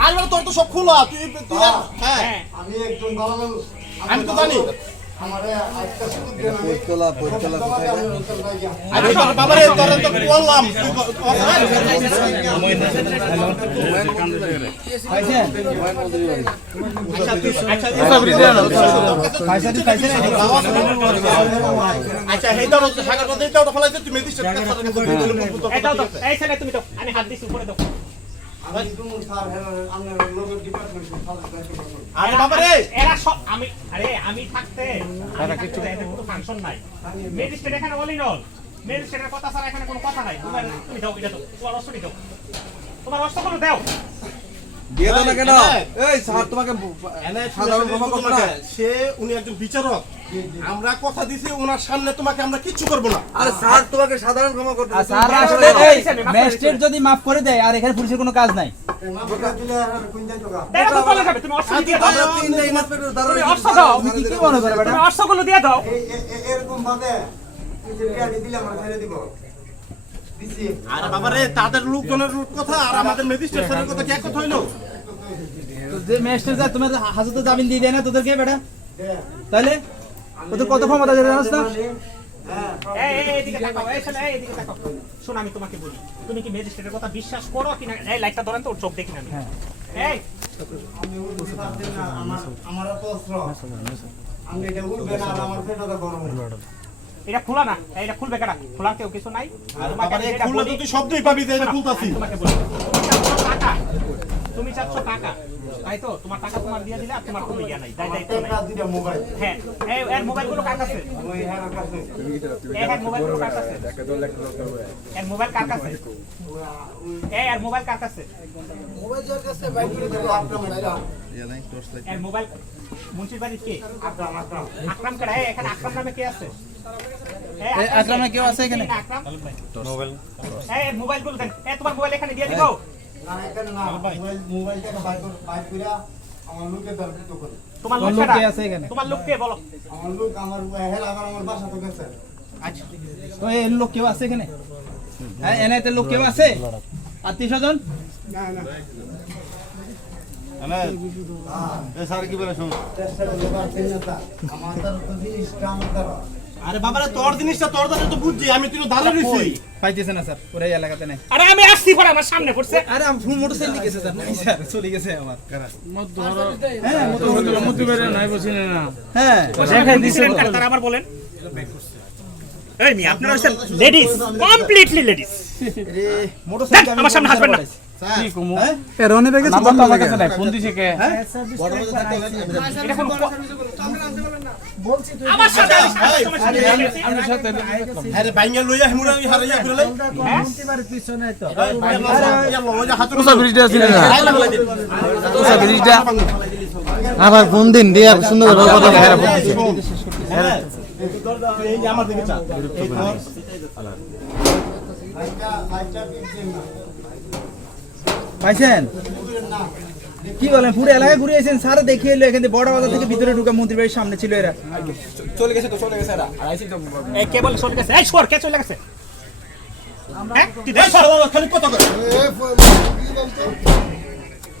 আলবার তোর তো সব খোলা তুই তুই হ্যাঁ। আমি একজন ভালো মানুষ আমি তো জানি। আচ্ছা তুমি আমি হাত দিছি উপরে দাও। হ্যাঁ এরা সব আমি আরে আমি থাকতে আমি থাকতে এদের কোনো ফাংশন নাই। ম্যাজিস্ট্রেট এখানে বলি নল ম্যাজিস্ট্রেটের কথা ছাড়া এখানে কোনো কথা নাই। তোমার তুমি দাও এটা দাও তোমার অস্ত্রটি দাও তোমার অস্ত্রগুলো দাও। দিয়ে দাও না কেন? এই স্যার তোমাকে সাধারণ ক্ষমা করবে না। সে উনি একজন বিচারক। আমরা কথা দিছি ওনার সামনে তোমাকে আমরা কিচ্ছু করব না। আরে স্যার তোমাকে সাধারণ ক্ষমা করতে স্যার আসলে এই ম্যাজিস্ট্রেট যদি মাফ করে দেয় আর এখানে পুলিশের কোনো কাজ নাই। এরকম ভাবে দিলে আমরা ছেড়ে দিব। আরে বাবারে তাদের লোকজনের কথা আর আমাদের ম্যাজিস্ট্রেট স্যারের কথা কি এক কথা হইল? যে ম্যাজিস্ট্রেট যা তোমার হাজতে জামিন দিয়ে দেয় না তোদেরকে বেটা? তাহলে ওদের কত ক্ষমতা আছে জানাস না? হ্যাঁ এই এই এদিকে তাকাও এই ছেলে এই এদিকে তাকাও। শোন আমি তোমাকে বলি তুমি কি ম্যাজিস্ট্রেটের কথা বিশ্বাস করো কিনা? এই লাইটটা ধরেন তো ওর চোখ দেখি না আমি। এই। আমার আমার অস্ত্র। আমি এটা উঠবে না আমার পেটটা গরম এটা খোলা না এটা খুলবে কেউ কিছু নাই। খুললে তো তুই শব্দই পাবি এটা খুলতাছি। বলি। তুমি চাচ্ছ টাকা। তাই তো? তোমার টাকা তোমার দিয়ে দিলে আর তোমার কোনো ইয়া নাই দায় দায়িত্ব নাই। মোবাইল হ্যাঁ এই এর মোবাইলগুলো কার কাছে? ওই হ্যাঁ কাছে এর মোবাইলগুলো কার কাছে? এর মোবাইল কার কাছে? এই এর মোবাইল কার কাছে? মোবাইল যার কাছে বাইক করে দেবো আপনার মাইরা ইয়া নাই টর্চ লাইটের মোবাইল মুন্সির কে? আকরাম কেডা? এখানে আকরাম নামে কে আছে? আকরামে কেউ আছে এখানে? মোবাইল। এই এর মোবাইলগুলো দেন এই তোমার মোবাইল এখানে দিয়ে দিব। না এখানে না মোবাইল মোবাইল থেকে বাইক করে বাইক করে আমার লোকে দরকার করে তোমার লোক কে আছে এখানে? তোমার লোক কে বলো। আমার লোক আমার হেল আবার আমার বাসা তো গেছে আচ্ছা তো এই লোক কেউ আছে এখানে? হ্যাঁ এনাইতে লোক কেউ আছে? আত্মীয় স্বজন? না তা আমার আরে বাবারে তোর জিনিসটা তোর তো বুঝছি আমি তুই দাঁড়িয়ে রইছি পাইতেছে না স্যার ওরা এলাকাতে নাই। আরে আমি আসছি পরে আমার সামনে পড়ছে। আরে আমি ফুল মোটরসাইকেল গেছে স্যার নাই স্যার চলে গেছে আমার। হ্যাঁ হ্যাঁ। দেখাই দিছেন তারা আবার বলেন। এই মি আপনারা লেডিস কমপ্লিটলি লেডিস। মোটরসাইকেল আমার সামনে হাসবেন না। হ্যাঁ রনি বেগে নাম্বার আমার কাছে নাই ফোন দিছে কে এটা কোন আমার সাথে তোমার সাথে আরে বাইঙ্গা লইয়া হিমুরা হারাইয়া করে লই হ্যাঁ? আবার ফোন দিন দিয়ে সুন্দর করে কথা বলে এই যে আমার দিকে চা এই ধর। বাইকটা বাইকটা পিছিয়ে না পাইছেন? কি বলেন পুরো এলাকা ঘুরে এসেছেন স্যার দেখিয়ে এলো এখান থেকে বড় বাজার থেকে ভিতরে ঢুকে মন্দির বাড়ির সামনে ছিল এরা। চলে গেছে তো চলে গেছে এরা। আর আইছি তো এই কে বলে চলে গেছে? এই সর কে চলে গেছে? হ্যাঁ? তুই দেখ। বাবা, খালি কথা কয়।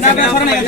বেটারা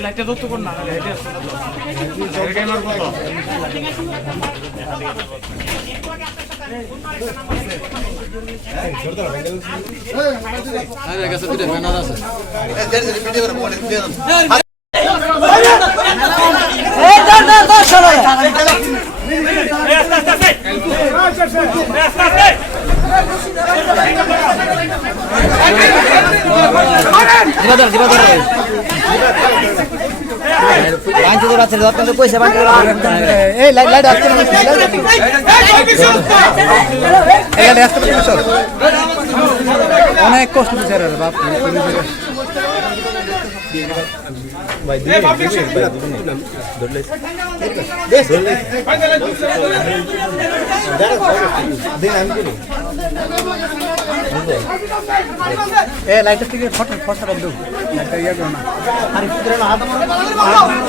কেউ ওখানে থাকবে না কেউ কাজে যদি না আসে মানুষ তাহলে এখানে থাকে তো। চল, চল। এই, আও। আরে, আরে, না। এই, সরো। না, সরো না, এখানে। আরে এভাবে না তো। আরে, নিয়ে, নিয়ে, আসেন, আসেন। দাদা, নিয়ে আসেন, নিয়ে আসেন। এটা- এই। এই। এই এ লাইটটা থেকে ফটো ফটো দাও লাইটটা ইয়া করো না আরে ভিতরে না হাত আওয়াজ